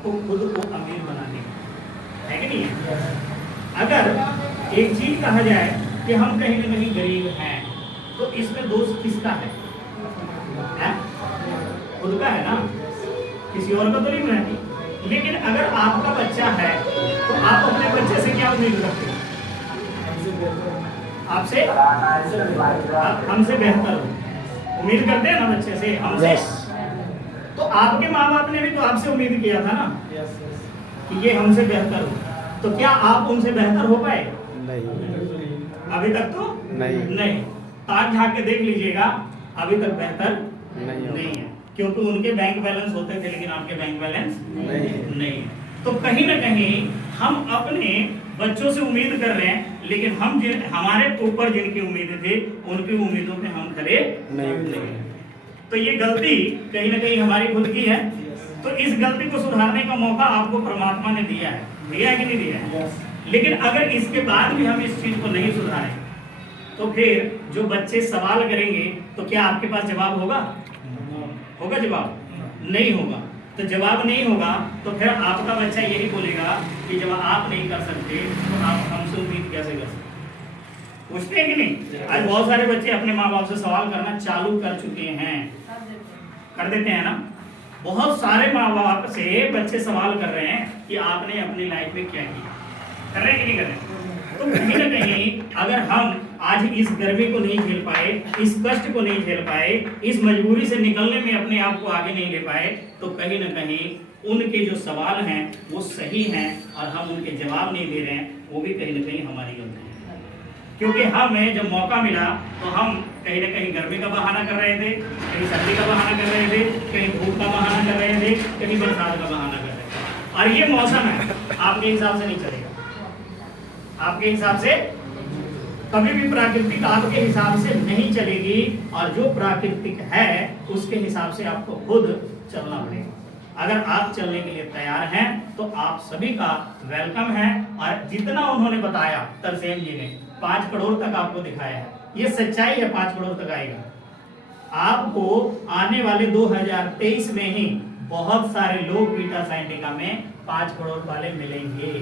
आपको खुद को अमीर बनाने का, है कि नहीं है? अगर एक चीज कहा जाए कि हम कहीं ना कहीं गरीब हैं, तो इसमें दोष किसका है? खुद का है ना, किसी और का तो नहीं बनाती। लेकिन अगर आपका बच्चा है तो आप अपने बच्चे से क्या उम्मीद करते हो? आपसे, हमसे बेहतर हो उम्मीद करते हैं ना बच्चे से, हमसे। तो आपके माँ बाप ने भी तो आपसे उम्मीद किया था ना कि ये हमसे बेहतर हो, तो क्या आप उनसे बेहतर हो पाए? नहीं, अभी तक तो नहीं। ताक झाँक के देख लीजिएगा, अभी तक बेहतर नहीं है, क्योंकि उनके बैंक बैलेंस होते थे लेकिन आपके बैंक बैलेंस नहीं है। तो कहीं ना कहीं हम अपने बच्चों से उम्मीद कर रहे हैं, लेकिन हम हमारे ऊपर जिनकी उम्मीदें थी उनकी उम्मीदों पे हम खरे नहीं। तो ये गलती कहीं ना कहीं हमारी खुद की है। तो इस गलती को सुधारने का मौका आपको परमात्मा ने दिया है कि नहीं दिया है? लेकिन अगर इसके बाद भी हम इस चीज को नहीं सुधारें, तो फिर जो बच्चे सवाल करेंगे तो क्या आपके पास जवाब होगा? जवाब नहीं होगा। तो जवाब नहीं होगा तो फिर आपका बच्चा यही बोलेगा कि जब आप नहीं कर सकते तो आप हमसे उम्मीद कैसे कर सकते? पूछते हैं कि नहीं? आज बहुत सारे बच्चे अपने माँ बाप से सवाल करना चालू कर चुके हैं, कर देते हैं ना। बहुत सारे माँ बाप से बच्चे सवाल कर रहे हैं कि आपने अपनी लाइफ में क्या किया, कर रहे हैं कि नहीं कर रहे? तो कहीं ना कहीं अगर हम आज इस गर्मी को नहीं झेल पाए, इस कष्ट को नहीं झेल पाए, इस मजबूरी से निकलने में अपने आप को आगे नहीं ले पाए, तो कहीं ना कहीं उनके जो सवाल हैं वो सही हैं और हम उनके जवाब नहीं दे रहे हैं, वो भी कहीं ना कहीं हमारी गलती है। क्योंकि हमें जब मौका मिला तो हम कहीं ना कहीं गर्मी का बहाना कर रहे थे, कहीं सर्दी का बहाना कर रहे थे, कहीं धूप का बहाना कर रहे थे, कहीं बरसात का बहाना कर रहे थे। और ये मौसम है, आपके हिसाब से नहीं चलेगा। आपके हिसाब से कभी भी प्राकृतिक आपके हिसाब से नहीं चलेगी, और जो प्राकृतिक है उसके हिसाब से आपको खुद चलना पड़ेगा। अगर आप चलने के लिए तैयार हैं तो आप सभी का वेलकम है। और जितना उन्होंने बताया तरसेम जी ने, 5 करोड़ तक आपको दिखाया है, ये सच्चाई है, 5 करोड़ तक आएगा। आपको आने वाले 2023 में ही बहुत सारे लोग बीटा साइंटिका में 5 करोड़ वाले मिलेंगे।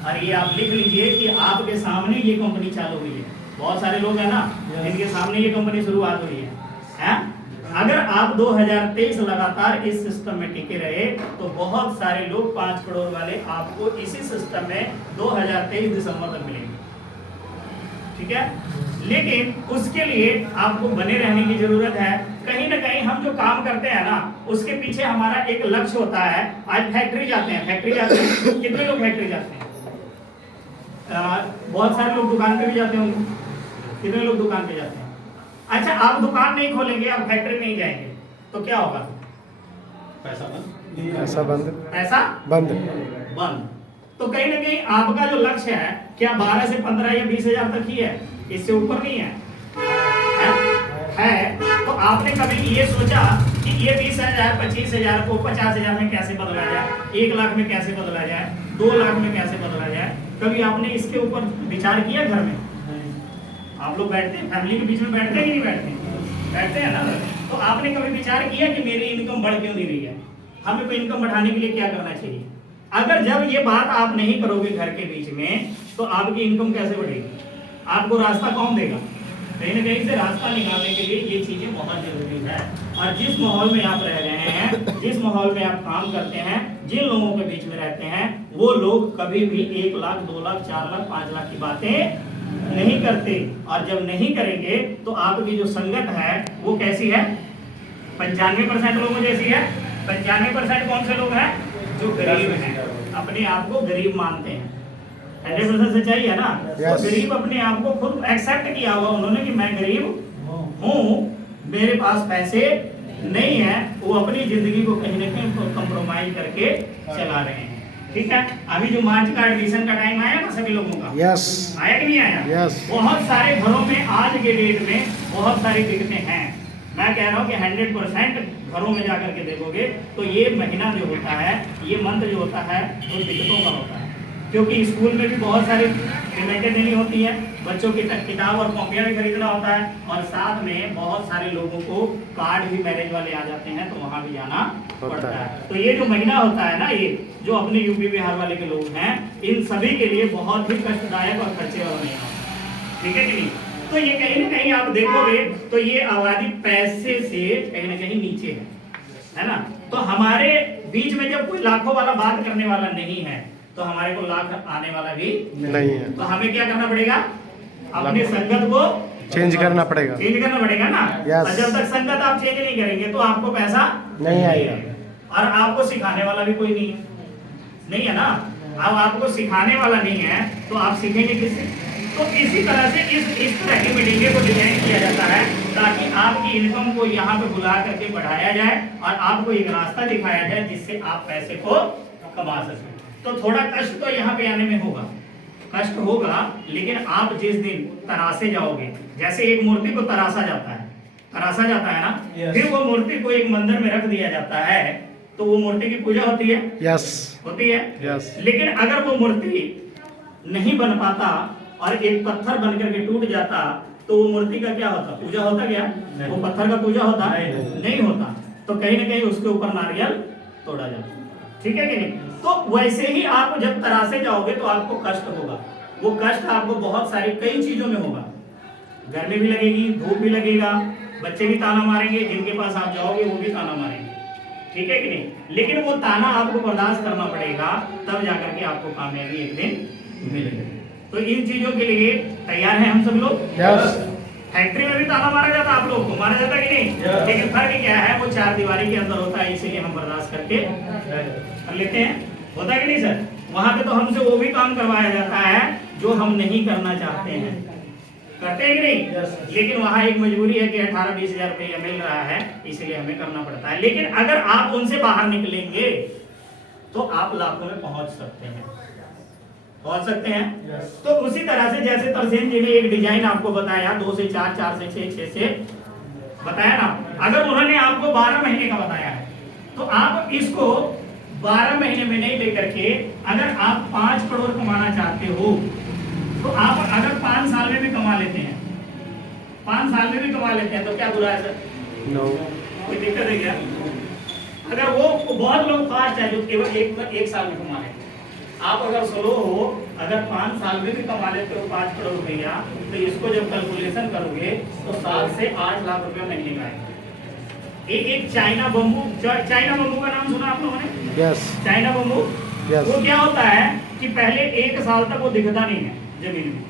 और ये आप लिख लीजिए कि आपके सामने ये कंपनी चालू हुई है। बहुत सारे लोग हैं ना जिनके सामने ये कंपनी शुरुआत हुई है? अगर आप 2023 लगातार इस सिस्टम में टिके रहे तो बहुत सारे लोग 5 करोड़ वाले आपको इसी सिस्टम में 2023 दिसंबर तक मिलेंगे, ठीक है? लेकिन उसके लिए आपको बने रहने की जरूरत है। कहीं ना कहीं हम जो काम करते हैं ना उसके पीछे हमारा एक लक्ष्य होता है। आज फैक्ट्री जाते हैं, कितने लोग फैक्ट्री जाते हैं? बहुत सारे लोग दुकान पे भी जाते होंगे। कितने लोग दुकान पे जाते हैं? अच्छा, आप दुकान नहीं खोलेंगे, आप फैक्ट्री नहीं जाएंगे तो क्या होगा? पैसा बंद। तो कहीं ना कहीं आपका जो लक्ष्य है क्या 12 से 15 या 20 हजार तक ही है, इससे ऊपर नहीं है? तो आपने कभी ये सोचा कि ये 20,000 25,000 को 50,000 में कैसे बदला जाए, 1 लाख में कैसे बदला जाए, 2 लाख में कैसे बदला जाए? कभी आपने इसके ऊपर विचार किया? घर में आप लोग बैठते हैं, फैमिली के बीच में बैठते हैं कि नहीं बैठते? बैठते हैं ना। तो आपने कभी विचार किया कि मेरी इनकम बढ़ क्यों नहीं रही है, हमें को इनकम बढ़ाने के लिए क्या करना चाहिए? अगर जब ये बात आप नहीं करोगे घर के बीच में तो आपकी इनकम कैसे बढ़ेगी? आपको रास्ता कौन देगा? कहीं ना कहीं से रास्ता निकालने के लिए ये चीजें बहुत जरूरी है। और जिस माहौल में आप रह रहे हैं, जिस माहौल में आप काम करते हैं, जिन लोगों के बीच में रहते हैं, वो लोग कभी भी 1 लाख 2 लाख 4 लाख 5 लाख की बातें नहीं करते। और जब नहीं करेंगे तो आपकी जो संगत है वो कैसी है? 95% लोगों जैसी है। 95% कौन से लोग हैं? जो गरीब हैं, अपने आप को गरीब मानते हैं। 100% सच्चाई है ना? तो गरीब अपने आप को खुद एक्सेप्ट किया होगा उन्होंने कि मैं गरीब हूँ, मेरे पास पैसे नहीं है। वो अपनी जिंदगी को कहीं ना कहीं कंप्रोमाइज करके चला रहे हैं, ठीक है? अभी जो मार्च का एडमिशन का टाइम आया ना सभी लोगों का, आया कि नहीं आया? बहुत सारे घरों में आज के डेट में बहुत सारी दिक्कतें हैं। मैं कह रहा हूँ कि 100% घरों में जाकर के देखोगे तो ये महीना जो होता है, ये मंथ जो होता है वो दिक्कतों का होता है। क्योंकि स्कूल में भी बहुत सारी पेमेंटें देनी होती है, बच्चों की किताब और कॉपियाँ भी खरीदना होता है, और साथ में बहुत सारे लोगों को कार्ड भी मैरिज वाले आ जाते हैं तो वहाँ भी जाना पड़ता है। तो ये जो महीना होता है ना, ये जो अपने यूपी बिहार वाले के लोग हैं, इन सभी के लिए बहुत ही कष्टदायक और खर्चे वाला महीना होता है, ठीक है कि नहीं। तो ये कहीं ना कहीं आप देखोगे तो ये आबादी पैसे से कहीं ना कहीं नीचे है ना। तो हमारे बीच में जब कोई लाखों वाला बात करने वाला नहीं है तो हमारे को लाख आने वाला भी नहीं है। तो हमें क्या करना पड़ेगा, अपनी संगत को चेंज करना पड़ेगा, चेंज करना पड़ेगा ना। और जब तक संगत आप चेंज नहीं करेंगे तो आपको पैसा नहीं आएगा, और आपको सिखाने वाला भी कोई नहीं है ना। अब आपको सिखाने वाला नहीं है तो आप सीखेंगे किससे। तो इसी तरह से इस तरह की मीटिंगें को डिजाइन किया जाता है ताकि आपकी इनकम को यहाँ पे बुला करके बढ़ाया जाए और आपको एक रास्ता दिखाया जाए जिससे आप पैसे को कमा सकें। तो थोड़ा कष्ट तो यहाँ पे आने में होगा, कष्ट होगा, लेकिन आप जिस दिन तरासे जाओगे, जैसे एक मूर्ति को तरासा जाता है ना, फिर वो मूर्ति को एक मंदिर में रख दिया जाता है तो वो मूर्ति की पूजा होती है, होती है। लेकिन अगर वो मूर्ति नहीं बन पाता और एक पत्थर बन करके टूट जाता तो वो मूर्ति का क्या होता, पूजा होता क्या? वो पत्थर का पूजा होता नहीं होता। तो कहीं ना कहीं उसके ऊपर नारियल तोड़ा जाता, ठीक है कि नहीं। तो वैसे ही आप जब तरासे जाओगे तो आपको कष्ट होगा, वो कष्ट आपको बहुत सारी कई चीजों में होगा, गर्मी भी लगेगी, धूप भी लगेगा, बच्चे भी ताना मारेंगे, जिनके पास आप जाओगे वो भी ताना मारेंगे, ठीक है कि नहीं। लेकिन वो ताना आपको बर्दाश्त करना पड़ेगा, तब जाकर के आपको कामयाबी एक दिन मिलेगी। तो इन चीजों के लिए तैयार हैं हम सब लोग? फैक्ट्री में भी ताना मारा जाता है, आप लोग को मारा जाता है कि नहीं? लेकिन फर्क क्या है, वो चार दीवारी के अंदर होता है, इसीलिए हम बर्दाश्त करके कर लेते हैं, होता है कि नहीं सर? वहां पे तो हमसे वो भी काम करवाया जाता है जो हम नहीं करना चाहते हैं, करते हैं कि नहीं? लेकिन वहां एक मजबूरी है कि 18-20 हजार रुपया मिल रहा है, इसलिए हमें करना पड़ता है। लेकिन अगर आप उनसे बाहर निकलेंगे तो आप लाखों में पहुंच सकते हैं, तो उसी तरह से जैसे तरसेम जी ने एक डिजाइन आपको बताया 2 से 4, 4 से 6, 6 से बताया ना, अगर उन्होंने आपको 12 महीने का बताया है तो आप इसको 12 महीने में नहीं लेकर के अगर आप 5 करोड़ कमाना चाहते हो तो आप अगर 5 साल में भी कमा लेते हैं, 5 साल में भी कमा लेते हैं तो क्या बुरा है सर? कोई दिक्कत है क्या? अगर वो बहुत लोग फास्ट है जो केवल एक साल में कमा लेते हैं, आप अगर स्लो हो, अगर 5 साल में भी कमा लेते हो 5 करोड़ रुपया, तो इसको जब कैलकुलेशन करोगे तो 7 से 8 लाख रुपया महीने का आएगा। एक चाइना बम्बू का नाम सुना आप लोगों ने? चाइना बम्बू, वो क्या होता है कि पहले 1 साल तक वो दिखता नहीं है जमीन में,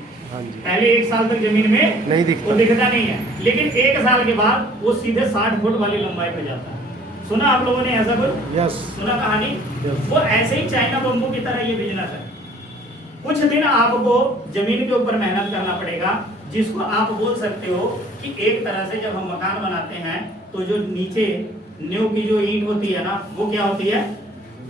पहले 1 साल तक जमीन में नहीं दिखता, वो दिखता नहीं है, लेकिन 1 साल के बाद वो सीधे 60 फुट वाली लंबाई पे जाता है। सुना आप लोगों ने ऐसा कुछ? सुना कहानी? वो ऐसे ही चाइना बम्बू की तरह ये बिजनेस है। कुछ दिन आपको जमीन के ऊपर मेहनत करना पड़ेगा, जिसको आप बोल सकते हो कि एक तरह से जब हम मकान बनाते हैं तो जो नीचे नींव की जो ईंट होती है ना, वो क्या होती है?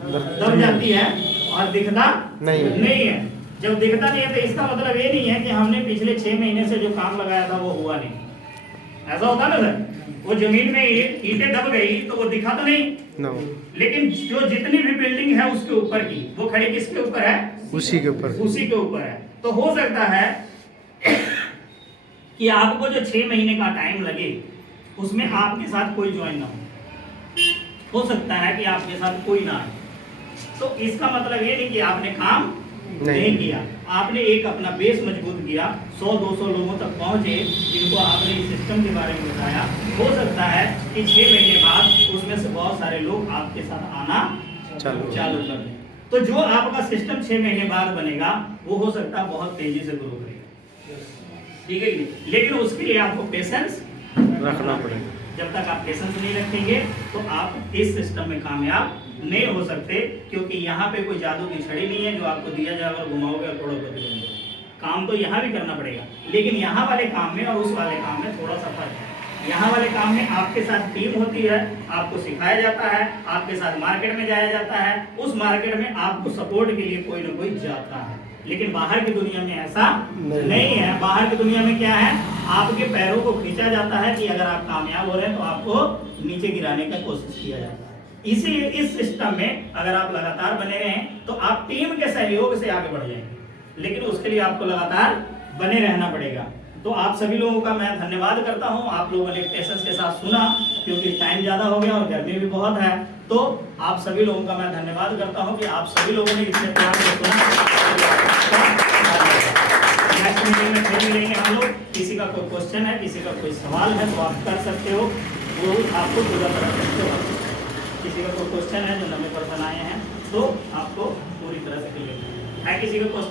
दब जाती है और दिखता नहीं है। जब दिखता नहीं है तो इसका मतलब ये नहीं है कि हमने पिछले 6 महीने से जो काम लगाया था वो हुआ नहीं, ऐसा होता ना सर। वो जमीन में ईंटें दब गई तो वो दिखा तो नहीं, लेकिन जो जितनी भी बिल्डिंग है उसके ऊपर की, वो खड़ी किसके ऊपर है? उसी के ऊपर है। तो हो सकता है कि आपको जो 6 महीने का टाइम लगे उसमें आपके साथ कोई ज्वाइन ना हो सकता है कि आपके साथ कोई ना आए। तो इसका मतलब ये नहीं कि आपने काम नहीं किया, आपने एक अपना बेस मजबूत किया, 100-200 लोगों तक पहुंचे जिनको आपने इस सिस्टम के बारे में बताया। हो सकता है कि 6 महीने बाद उसमें से बहुत सारे लोग आपके साथ आना चालू कर दें। तो जो आपका सिस्टम 6 महीने बाद बनेगा वो हो सकता है बहुत तेजी से ग्रो करेगा, ठीक है। लेकिन उसके लिए आपको पेशेंस रखना पड़ेगा। जब तक आप पेशेंस नहीं रखेंगे तो आप इस सिस्टम में कामयाब नहीं हो सकते, क्योंकि यहाँ पे कोई जादू की छड़ी नहीं है जो आपको दिया जाएगा और घुमाओगे और करोड़पति बन जाओगे। काम तो यहाँ भी करना पड़ेगा, लेकिन यहाँ वाले काम में और उस वाले काम में थोड़ा सा फर्क है। यहाँ वाले काम में आपके साथ टीम होती है, आपको सिखाया जाता है, आपके साथ मार्केट में जाया जाता है, उस मार्केट में आपको सपोर्ट के लिए कोई ना कोई जाता है। लेकिन बाहर की दुनिया में ऐसा नहीं है। बाहर की दुनिया में क्या है, आपके पैरों को खींचा जाता है कि अगर आप कामयाब हो रहे हैं तो आपको नीचे गिराने का कोशिश किया जाता है। इसीलिए इस सिस्टम में अगर आप लगातार बने रहें तो आप टीम के सहयोग से आगे बढ़ जाएंगे, लेकिन उसके लिए आपको लगातार बने रहना पड़ेगा। तो आप सभी लोगों का मैं धन्यवाद करता हूं, आप लोगों ने पेशेंस के साथ सुना, क्योंकि टाइम ज्यादा हो गया और गर्मी भी बहुत है। तो आप सभी लोगों का मैं धन्यवाद करता हूं कि आप सभी लोगों ने इतने प्यार से सुना। नेक्स्ट मीटिंग में फिर मिलेंगे हम लोग। किसी का कोई क्वेश्चन है, किसी का कोई सवाल है तो आप कर सकते हो, वो आपको पूरा कर सकते हो। किसी का कोई क्वेश्चन है, जो 90% आए हैं तो आपको पूरी तरह से क्लियर है किसी का क्वेश्चन?